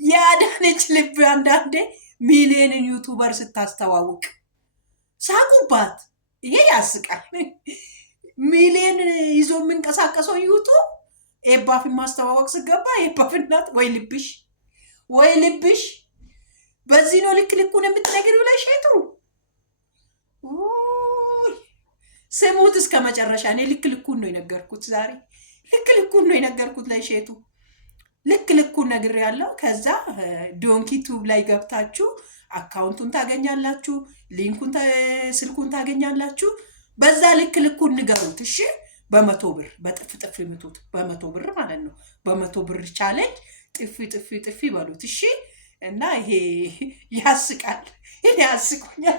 የአዳነች ልብ አንዳንዴ ሚሊዮንን ዩቱበር ስታስተዋውቅ ሳቁባት። ይሄ ያስቃል። ሚሊዮን ይዞ የምንቀሳቀሰው ዩቱብ ኤባፍን ማስተዋወቅ ስገባ ኤባፍ እናት ወይ ልብሽ በዚህ ነው ልክ ልኩን የምትነግሪው ለሼቱ። ስሙት እስከ መጨረሻ። እኔ ልክ ልኩን ነው የነገርኩት ዛሬ። ልክ ልኩን ነው የነገርኩት ለሼቱ። ልክ ልኩን ነግሬያለሁ። ከዛ ዶንኪ ቱብ ላይ ገብታችሁ አካውንቱን ታገኛላችሁ፣ ሊንኩን ስልኩን ታገኛላችሁ። በዛ ልክ ልኩን ንገሩት። እሺ፣ በ100 ብር በጥፍ ይምቱት። በ100 ብር ማለት ነው። በ100 ብር ቻሌንጅ ጥፊ በሉት። እሺ። እና ይሄ ያስቃል። ይሄ ያስቆኛል፣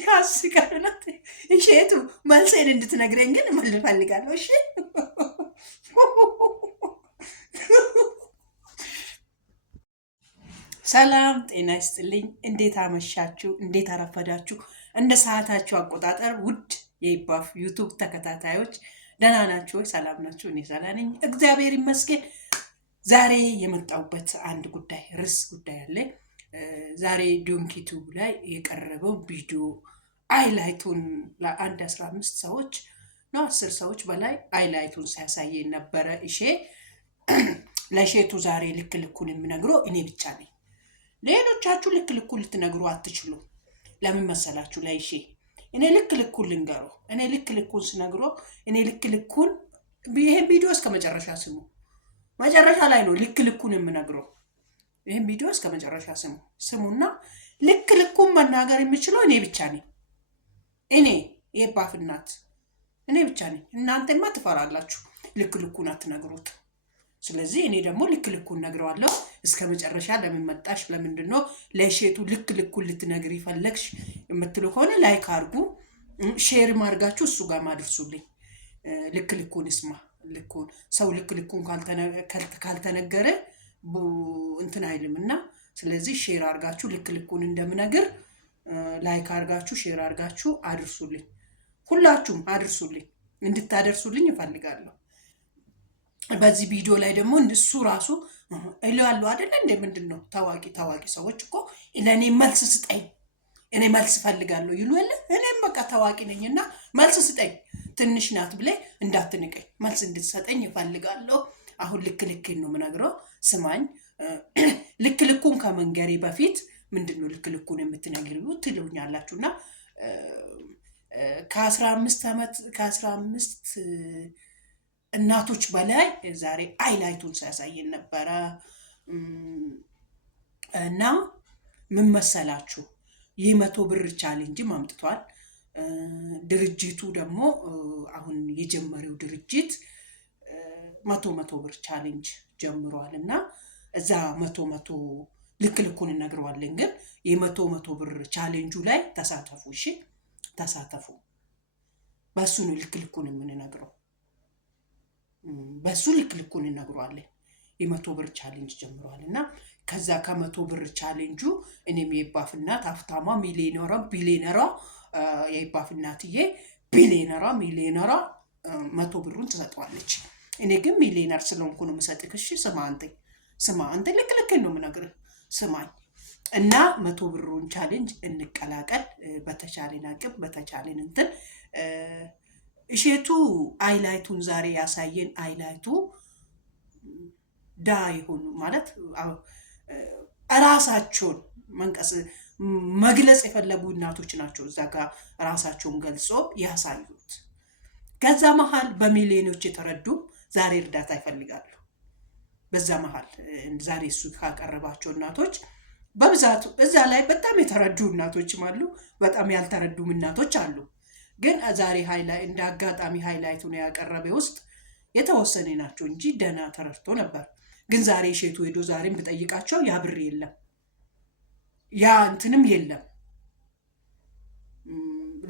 ያስቃል። እሺቱ መልሴን እንድትነግረኝ ግን እፈልጋለሁ። እሺ። ሰላም ጤና ይስጥልኝ። እንዴት አመሻችሁ? እንዴት አረፈዳችሁ? እንደ ሰዓታችሁ አቆጣጠር ውድ የኢባፍ ዩቱብ ተከታታዮች ደህና ናችሁ ወይ? ሰላም ናችሁ? እኔ ሰላም ነኝ፣ እግዚአብሔር ይመስገን። ዛሬ የመጣሁበት አንድ ርዕስ ጉዳይ አለ። ዛሬ ዶንኪ ቱብ ላይ የቀረበው ቪዲዮ አይላይቱን ለአንድ 15 ሰዎች ነው 10 ሰዎች በላይ አይላይቱን ሲያሳየኝ ነበረ። ለሼቱ ዛሬ ልክ ልኩን የምነግረው እኔ ብቻ ነኝ። ሌሎቻችሁ ልክ ልኩን ልትነግሩ አትችሉ። ለምን መሰላችሁ? እኔ ልክ ልኩን ልንገረው። እኔ ልክ ልኩን ስነግረው እኔ ልክ ልኩን ይሄን ቪዲዮ እስከ መጨረሻ ስሙ። መጨረሻ ላይ ነው ልክ ልኩን የምነግረው። ይሄን ቪዲዮ እስከ መጨረሻ ስሙና ልክ ልኩን መናገር የምችለው እኔ ብቻ ነኝ። እኔ የባፍ እናት እኔ ብቻ ነኝ። እናንተማ ትፈራላችሁ፣ ልክ ልኩን አትነግሩት። ስለዚህ እኔ ደግሞ ልክ ልኩን ነግረዋለሁ እስከ መጨረሻ። ለምን መጣሽ? ለምንድን ነው ለሼቱ ልክ ልኩን ልትነግሪ ፈለግሽ የምትሉ ከሆነ ላይክ አድርጉ፣ ሼር ማድርጋችሁ እሱ ጋር ማድርሱልኝ። ልክ ልኩን እስማ። ልኩን ሰው ልክ ልኩን ካልተነገረ እንትን አይልም እና ስለዚህ ሼር አድርጋችሁ ልክ ልኩን እንደምነግር ላይክ አድርጋችሁ ሼር አድርጋችሁ አድርሱልኝ። ሁላችሁም አድርሱልኝ፣ እንድታደርሱልኝ እፈልጋለሁ። በዚህ ቪዲዮ ላይ ደግሞ እሱ ራሱ እላለሁ አይደለ እንደ ምንድን ነው ታዋቂ ሰዎች እኮ ለእኔ መልስ ስጠኝ፣ እኔ መልስ ፈልጋለሁ ይሉ የለ። እኔም በቃ ታዋቂ ነኝና መልስ ስጠኝ፣ ትንሽ ናት ብለህ እንዳትንቀኝ፣ መልስ እንድትሰጠኝ እፈልጋለሁ። አሁን ልክ ልክን ነው የምነግረው፣ ስማኝ። ልክ ልኩን ከመንገሬ በፊት ምንድን ነው ልክ ልኩን የምትነግሪው ትሉኛላችሁና ከ15 እናቶች በላይ ዛሬ አይላይቱን ሲያሳየን ነበረ። እና ምን መሰላችሁ? የ100 ብር ቻሌንጅም አምጥቷል። ድርጅቱ ደግሞ አሁን የጀመረው ድርጅት 100 ብር ቻሌንጅ ጀምሯል። እና እዛ 100 ልክ ልኩን እነግረዋለን። ግን የ100 ብር ቻሌንጁ ላይ ተሳተፉ። እሺ፣ ተሳተፉ። በሱ ነው ልክ ልኩን የምንነግረው። በሱ ልክ ልኩን እነግረዋለን። የ100 ብር ቻሌንጅ ጀምሯል። እና ከዛ ከ100 ብር ቻሌንጁ እኔም የኢባፍ እናት ሀብታማ ቢሊየነሯ የኢባፍ እናትዬ ቢሊየነሯ 100 ብሩን ትሰጠዋለች። እኔ ግን ሚሊየነር ስለሆንኩ ነው የምሰጥህ። እሺ፣ ስማ አንተ ልክ ልክን ነው የምነግርህ፣ ስማኝ። እና 100 ብሩን ቻሌንጅ እንቀላቀል። በተቻለን አቅም በተቻለን እንትን እሼቱ አይላይቱን ዛሬ ያሳየን አይላይቱ የሆኑ ማለት ራሳቸውን መግለጽ የፈለጉ እናቶች ናቸው። እዛ ጋር ራሳቸውን ገልጾ ያሳዩት። ከዛ መሃል በሚሊዮኖች የተረዱ ዛሬ እርዳታ ይፈልጋሉ። በዛ መሃል ዛሬ እሱ ካቀረባቸው እናቶች በብዛቱ እዛ ላይ በጣም የተረዱ እናቶችም አሉ፣ በጣም ያልተረዱም እናቶች አሉ። ግን ዛሬ እንደ አጋጣሚ ሃይላይቱን ያቀረበ ውስጥ የተወሰነ ናቸው እንጂ ደህና ተረድቶ ነበር። ግን ዛሬ ሼቱ ሄዶ ዛሬም ብጠይቃቸው ያ ብር የለም፣ ያ እንትንም የለም።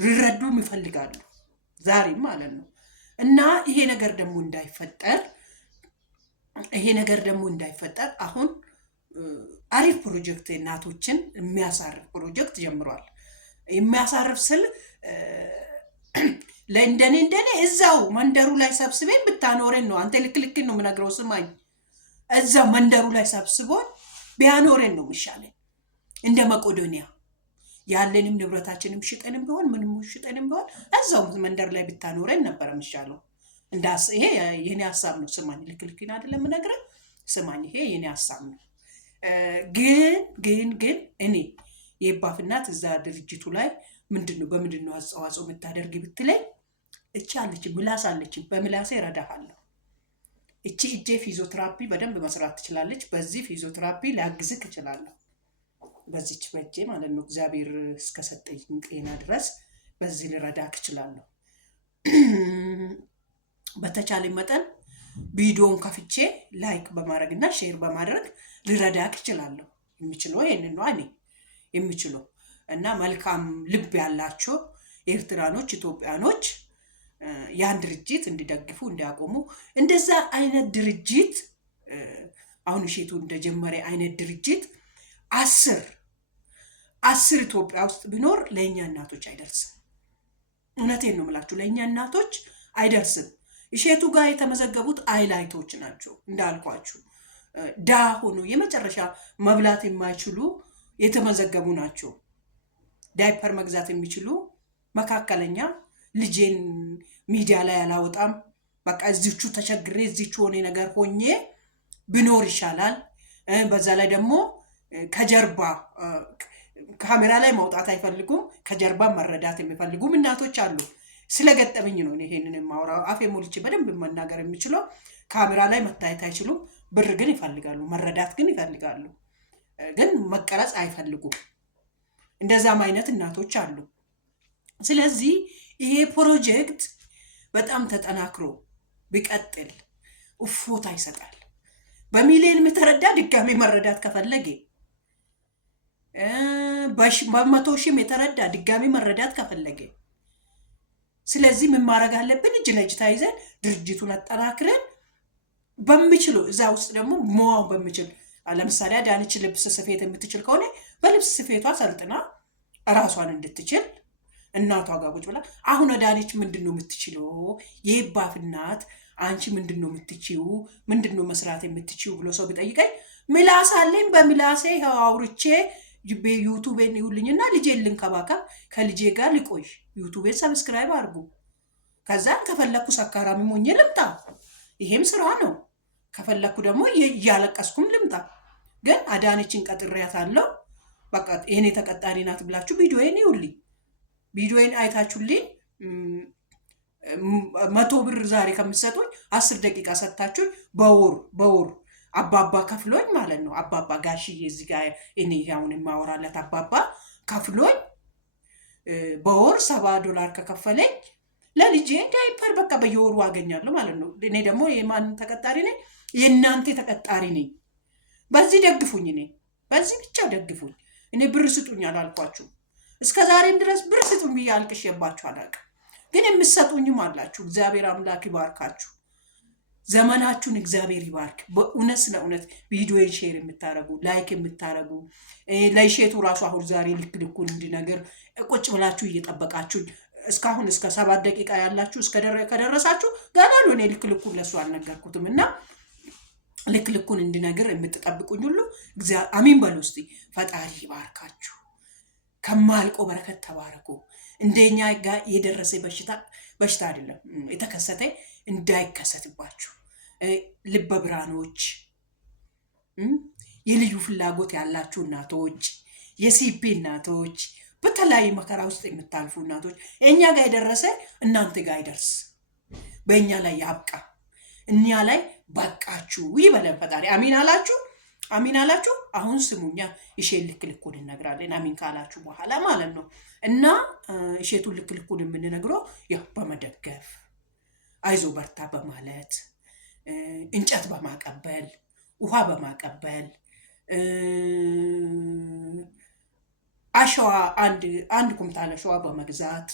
ሊረዱም ይፈልጋሉ ዛሬም ማለት ነው። እና ይሄ ነገር ደግሞ እንዳይፈጠር አሁን አሪፍ ፕሮጀክት እናቶችን የሚያሳርፍ ፕሮጀክት ጀምሯል። የሚያሳርፍ ስል ለእንደኔ እዛው መንደሩ ላይ ሰብስቤን ብታኖረን ነው። አንተ ልክ ነው የምነግረው፣ ስማኝ። እዛው መንደሩ ላይ ሰብስቦን ቢያኖረን ነው የሚሻለን። እንደ መቄዶንያ ያለንም ንብረታችንም ሽጠንም ቢሆን ምንም ሽጠንም ቢሆን እዛው መንደር ላይ ብታኖረን ነበር የሚሻለው። ይሄ የኔ ሀሳብ ነው። ስማኝ፣ ልክልክን አይደለም የምነግርህ። ስማኝ፣ ይሄ የኔ ሀሳብ ነው። ግን እኔ የባፍ እናት እዛ ድርጅቱ ላይ በምንድን ነው አስተዋጽኦ የምታደርጊ ብትለኝ፣ እቺ አለች ምላስ አለች፣ በምላሴ እረዳሃለሁ። እቺ እጄ ፊዚዮቴራፒ በደንብ መስራት ትችላለች። በዚህ ፊዚዮቴራፒ ላግዝክ እችላለሁ። በዚች በእጄ ማለት ነው። እግዚአብሔር እስከሰጠኝ ጤና ድረስ በዚህ ልረዳክ እችላለሁ። በተቻለ መጠን ቪዲዮን ከፍቼ ላይክ በማድረግ እና ሼር በማድረግ ልረዳክ እችላለሁ። የሚችለው ይሄንን ነው እኔ የሚችለው። እና መልካም ልብ ያላቸው ኤርትራኖች፣ ኢትዮጵያኖች ያን ድርጅት እንዲደግፉ እንዲያቆሙ፣ እንደዛ አይነት ድርጅት አሁን እሸቱ እንደጀመረ አይነት ድርጅት 10 ኢትዮጵያ ውስጥ ቢኖር ለእኛ እናቶች አይደርስም። እውነቴን ነው የምላችሁ፣ ለእኛ እናቶች አይደርስም። እሸቱ ጋር የተመዘገቡት አይላይቶች ናቸው እንዳልኳችሁ። ዳ ሆኖ የመጨረሻ መብላት የማይችሉ የተመዘገቡ ናቸው። ዳይፐር መግዛት የሚችሉ መካከለኛ፣ ልጄን ሚዲያ ላይ አላወጣም፣ በቃ እዚቹ ተቸግሬ እዚቹ ሆኔ ነገር ሆኜ ብኖር ይሻላል። በዛ ላይ ደግሞ ከጀርባ ካሜራ ላይ መውጣት አይፈልጉም፣ ከጀርባ መረዳት የሚፈልጉም እናቶች አሉ። ስለገጠመኝ ነው ይሄንን የማወራው። አፌ ሞልቼ በደንብ መናገር የሚችለው። ካሜራ ላይ መታየት አይችሉም፣ ብር ግን ይፈልጋሉ፣ መረዳት ግን ይፈልጋሉ፣ ግን መቀረጽ አይፈልጉም። እንደዛም አይነት እናቶች አሉ። ስለዚህ ይሄ ፕሮጀክት በጣም ተጠናክሮ ቢቀጥል እፎታ ይሰጣል። በሚሊዮን የተረዳ ድጋሜ መረዳት ከፈለገ፣ በመቶ ሺህም የተረዳ ድጋሜ መረዳት ከፈለገ፣ ስለዚህ ምን ማድረግ አለብን? እጅ ለእጅ ታይዘን ድርጅቱን አጠናክረን በሚችለው እዛ ውስጥ ደግሞ መዋው በሚችል ለምሳሌ አዳነች ልብስ ስፌት የምትችል ከሆነ በልብስ ስፌቷ ሰልጥና ራሷን እንድትችል እናቷ ጋር ቁጭ ብላ አሁን አዳነች ምንድን ነው የምትችለው? የባፍ እናት አንቺ ምንድን ነው የምትችይው? ምንድን ነው መስራት የምትችይው ብሎ ሰው ቢጠይቀኝ ምላስ አለኝ፣ በምላሴ አውርቼ ዩቱቤን ይውልኝና ልጄን ልንከባከብ፣ ከልጄ ጋር ሊቆይ። ዩቱቤን ሰብስክራይብ አድርጉ። ከዛን ከፈለኩ ሰካራሚ ሞኜ ልምጣ፣ ይሄም ስራ ነው። ከፈለኩ ደግሞ እያለቀስኩም ልምጣ። ግን አዳነችን ቀጥሬያታለሁ፣ በቃ ይሄኔ ተቀጣሪ ናት ብላችሁ ቪዲዮዬን ይውልኝ። ቪዲዮዬን አይታችሁልኝ 100 ብር ዛሬ ከምትሰጡኝ 10 ደቂቃ ሰጥታችሁ በወር አባባ ከፍሎኝ ማለት ነው። አባባ ጋሽዬ እዚህ ጋር እኔ አሁን የማወራለት አባባ ከፍሎኝ በወር $70 ከከፈለኝ ለልጄ ዳይፐር በቃ በየወሩ አገኛለሁ ማለት ነው። እኔ ደግሞ የማን ተቀጣሪ ነኝ? የእናንተ ተቀጣሪ ነኝ። በዚህ ደግፉኝ፣ እኔ በዚህ ብቻ ደግፉኝ። እኔ ብር ስጡኝ አላልኳችሁ። እስከ ዛሬም ድረስ ብር ስጡኝ ብዬ አልቅሼባችሁ አላውቅም። ግን የምትሰጡኝም አላችሁ። እግዚአብሔር አምላክ ይባርካችሁ። ዘመናችሁን እግዚአብሔር ይባርክ። በእውነት ስለ እውነት ቪዲዮን ሼር የምታረጉ ላይክ የምታረጉ ለእሸቱ ራሱ አሁን ዛሬ ልኩን እንዲነገር ቁጭ ብላችሁ እየጠበቃችሁኝ እስካሁን እስከ 7 ደቂቃ ያላችሁ ከደረሳችሁ ገና ነው። እኔ ልኩን ለሱ አልነገርኩትም እና ልኩን እንዲነገር የምትጠብቁኝ ሁሉ አሚን በሉ እስቲ። ፈጣሪ ይባርካችሁ። ከማልቆ በረከት ተባረኩ። እንደኛ ጋር የደረሰ በሽታ አይደለም የተከሰተ እንዳይከሰትባችሁ። ልበ ብርሃኖች፣ የልዩ ፍላጎት ያላችሁ እናቶች፣ የሲፒ እናቶች፣ በተለያየ መከራ ውስጥ የምታልፉ እናቶች እኛ ጋር የደረሰ እናንተ ጋር ይደርስ። በእኛ ላይ ያብቃ። እኛ ላይ በቃችሁ ይበለን ፈጣሪ። አሚን አላችሁ? አሚን አላችሁ? አሁን ስሙኛ፣ እሸቱን ልኩን እንነግራለን። አሚን ካላችሁ በኋላ ማለት ነው። እና እሸቱን ልኩን የምንነግረው ያው በመደገፍ አይዞ በርታ በማለት እንጨት በማቀበል ውሃ በማቀበል አሸዋ አንድ ኩምታል አሸዋ በመግዛት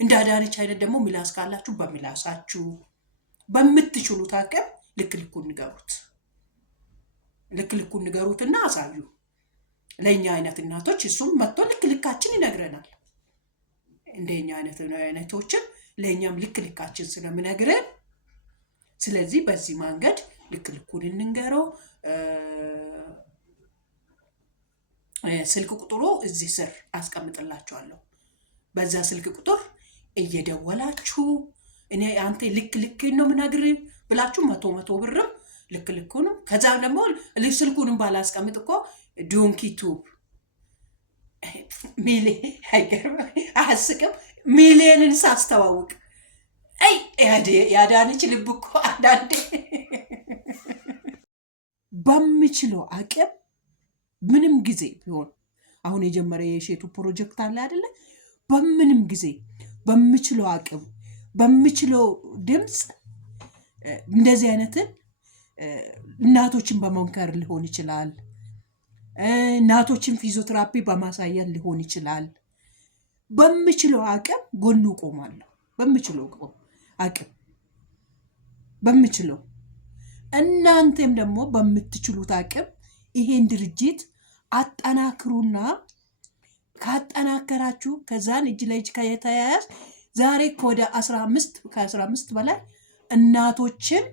እንዳዳነች አይነት ደግሞ ምላስ ካላችሁ በምላሳችሁ በምትችሉት አቅም ልኩን ንገሩት። ልኩን ንገሩትና አሳዩ ለኛ አይነት እናቶች። እሱም መጥቶ ልካችን ይነግረናል። እንደኛ አይነቶችን ለኛም ልካችን ስለምነግረን፣ ስለዚህ በዚህ መንገድ ልክ ልኩን እንንገረው። ስልክ ቁጥሩ እዚህ ስር አስቀምጥላችኋለሁ። በዛ ስልክ ቁጥር እየደወላችሁ እኔ አንተ ልክ ነው ምናግር ብላችሁ 100 ብርም ልክ ነው። ከዛ ደግሞ ስልኩንም ባላስቀምጥ እኮ ዶንኪቱብ አይገርም አያስቅም? ሚሊየንን ሳስተዋውቅ ያዳነች ልብ እኮ አንዳንዴ በምችለው አቅም ምንም ጊዜ ቢሆን አሁን የጀመረ የሼቱ ፕሮጀክት አለ አይደለ? በምንም ጊዜ በምችለው አቅም በምችለው ድምፅ እንደዚህ አይነትን እናቶችን በመምከር ሊሆን ይችላል። እናቶችን ፊዚዮቴራፒ በማሳየት ሊሆን ይችላል። በምችለው አቅም ጎኑ ቆማለሁ። በምችለው አቅም በምችለው እናንተም ደግሞ በምትችሉት አቅም ይሄን ድርጅት አጠናክሩና ካጠናከራችሁ ከዛን እጅ ለእጅ ከተያያዝ ዛሬ ወደ 15 በላይ እናቶችን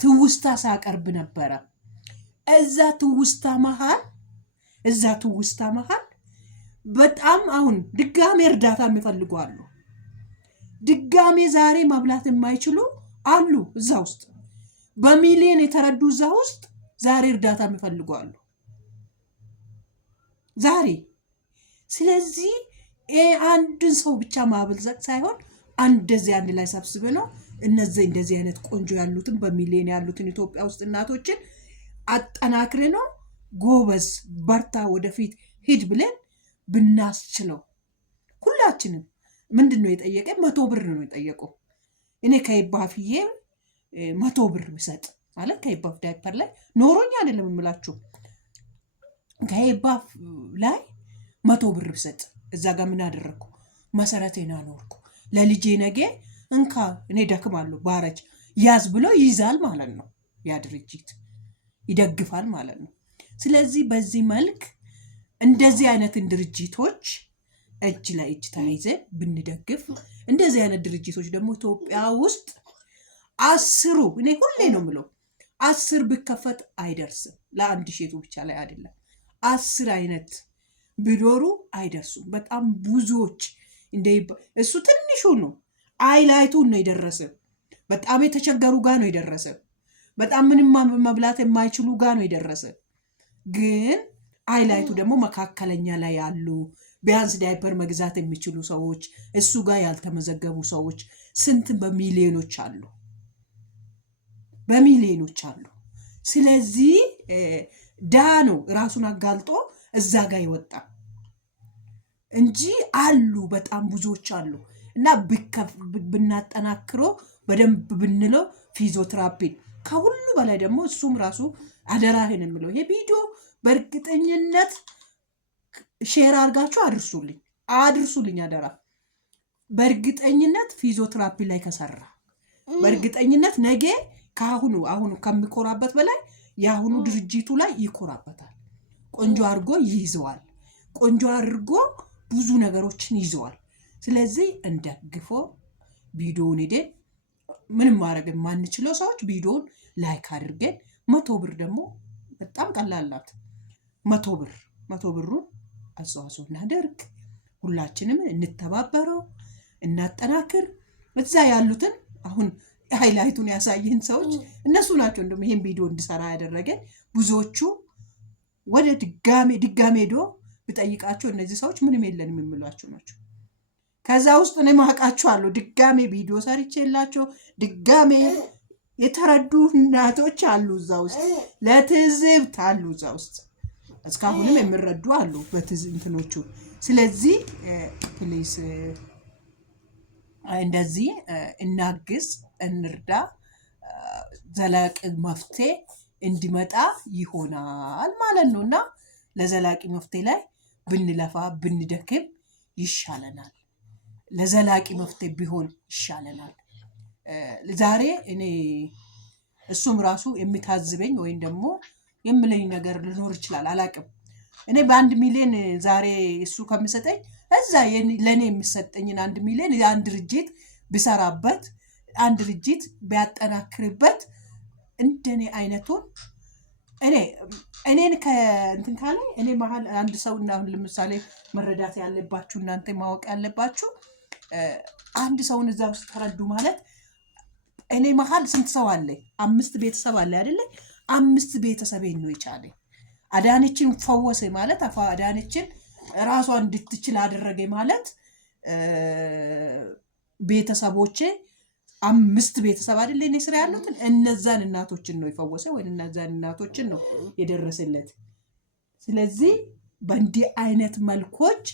ትውስታ ሳቀርብ ነበረ። እዛ ትውስታ መሃል በጣም አሁን ድጋሜ እርዳታ የሚፈልጉ አሉ። ድጋሜ ዛሬ መብላት የማይችሉ አሉ። እዛ ውስጥ በሚሊዮን የተረዱ እዛ ውስጥ ዛሬ እርዳታ የሚፈልጉ አሉ ዛሬ። ስለዚህ አንድን ሰው ብቻ ማበልጸግ ሳይሆን እንደዚህ አንድ ላይ ሰብስበ ነው እንደዚህ አይነት ቆንጆ ያሉትን በሚሊዮን ያሉትን ኢትዮጵያ ውስጥ እናቶችን አጠናክረ ነው ጎበዝ በርታ ወደፊት ሂድ ብለን ብናስችለው። ሁላችንም ምንድነው የጠየቀ? 100 ብር ነው የጠየቀው። እኔ ከይባፍዬ 100 ብር ብሰጥ ማለት ከይባፍ ዳይፐር ላይ ኖሮኛ አይደለም የምላችሁ፣ ከይባፍ ላይ 100 ብር ብሰጥ እዛ ጋር ምን አደረግኩ? መሰረቴን አኖርኩ። ለልጄ ነገ እንካ እኔ ደክማለሁ ባረጅ ያዝ ብሎ ይይዛል ማለት ነው። ያ ድርጅት ይደግፋል ማለት ነው። ስለዚህ በዚህ መልክ እንደዚህ አይነትን ድርጅቶች እጅ ለእጅ ተያይዘን ብንደግፍ፣ እንደዚህ አይነት ድርጅቶች ደግሞ ኢትዮጵያ ውስጥ 10 እኔ ሁሌ ነው የምለው 10 ቢከፈት አይደርስም። ለአንድ ሼቱ ብቻ ላይ አይደለም 10 አይነት ቢኖሩ አይደርሱም። በጣም ብዙዎች እሱ ትንሹ ነው። አይላይቱን ነው የደረሰ። በጣም የተቸገሩ ጋር ነው የደረሰ። በጣም ምንም መብላት የማይችሉ ጋር ነው የደረሰ። ግን አይላይቱ ደግሞ መካከለኛ ላይ ያሉ ቢያንስ ዳይፐር መግዛት የሚችሉ ሰዎች፣ እሱ ጋር ያልተመዘገቡ ሰዎች ስንት በሚሊዮኖች አሉ። ስለዚህ ዳኖ ራሱን አጋልጦ እዛ ጋር ይወጣ እንጂ አሉ በጣም ብዙዎች አሉ። እና ብናጠናክሮ በደንብ ብንለው ፊዚዮቴራፒ ከሁሉ በላይ ደግሞ እሱም ራሱ አደራህን የምለው ይሄ ቪዲዮ በእርግጠኝነት ሼር አድርጋችሁ አድርሱልኝ አደራ። በእርግጠኝነት ፊዚዮቴራፒ ላይ ከሰራ በእርግጠኝነት ነገ አሁኑ ከሚኮራበት በላይ የአሁኑ ድርጅቱ ላይ ይኮራበታል። ቆንጆ አድርጎ ይይዘዋል። ቆንጆ አድርጎ ብዙ ነገሮችን ይዘዋል። ስለዚህ እንደግፎ ቪዲዮውን ሄደን ምንም ማድረግ የማንችለው ሰዎች ቪዲዮውን ላይክ አድርገን 100 ብር ደግሞ በጣም ቀላላት 100 ብሩን አስተዋጽኦ እናደርግ። ሁላችንም እንተባበረው፣ እናጠናክር። እዛ ያሉትን አሁን ሃይላይቱን ያሳየን ሰዎች እነሱ ናቸው። እንደውም ይሄን ቪዲዮ እንድሰራ ያደረገን ብዙዎቹ ወደ ድጋሜ ሄዶ ብጠይቃቸው እነዚህ ሰዎች ምንም የለንም የሚሏቸው ናቸው። ከዛ ውስጥ እኔ ማውቃቸዋለሁ። ድጋሜ ቪዲዮ ሰርቼላቸው ድጋሜ የተረዱ እናቶች አሉ እዛ ውስጥ፣ ለትዝብት አሉ እዛ ውስጥ እስካሁንም የሚረዱ አሉ በትዝብትኖቹ። ስለዚህ ፕሊስ እንደዚህ እናግዝ፣ እንርዳ። ዘላቂ መፍትሄ እንዲመጣ ይሆናል ማለት ነው። እና ለዘላቂ መፍትሄ ላይ ብንለፋ ብንደክም ይሻለናል። ለዘላቂ መፍትሄ ቢሆን ይሻለናል። ዛሬ እኔ እሱም ራሱ የሚታዝበኝ ወይም ደግሞ የምለኝ ነገር ሊኖር ይችላል፣ አላቅም። እኔ በ1 ሚሊዮን ዛሬ እሱ ከሚሰጠኝ እዛ ለእኔ የሚሰጠኝን 1 ሚሊዮን የአንድ ድርጅት ብሰራበት፣ አንድ ድርጅት ቢያጠናክርበት እንደኔ አይነቱን እኔን ከእንትን ካለ እኔ መሀል አንድ ሰው እና አሁን ለምሳሌ መረዳት ያለባችሁ እናንተ ማወቅ ያለባችሁ አንድ ሰውን እዛ ውስጥ ተረዱ ማለት እኔ መሀል ስንት ሰው አለ? 5 ቤተሰብ አለ አይደለ? 5 ቤተሰቤን ነው የቻለ። አዳነችን ፈወሰ ማለት አዳነችን ራሷን እንድትችል አደረገ ማለት ቤተሰቦቼ 5 ቤተሰብ አይደለ እኔ ስራ ያሉትን እነዛን እናቶችን ነው የፈወሰ ወይ እነዛን እናቶችን ነው የደረሰለት። ስለዚህ በእንዲህ አይነት መልኮች